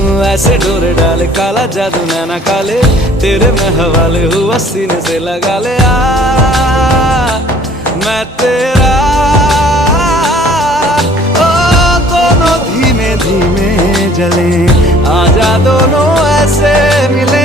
ऐसे डोरे डाले काला जादू नैना काले, तेरे में हवाले हुआ सीने से लगा ले। मैं तेरा ओ दोनों धीमे धीमे जले, आजा दोनों ऐसे मिले।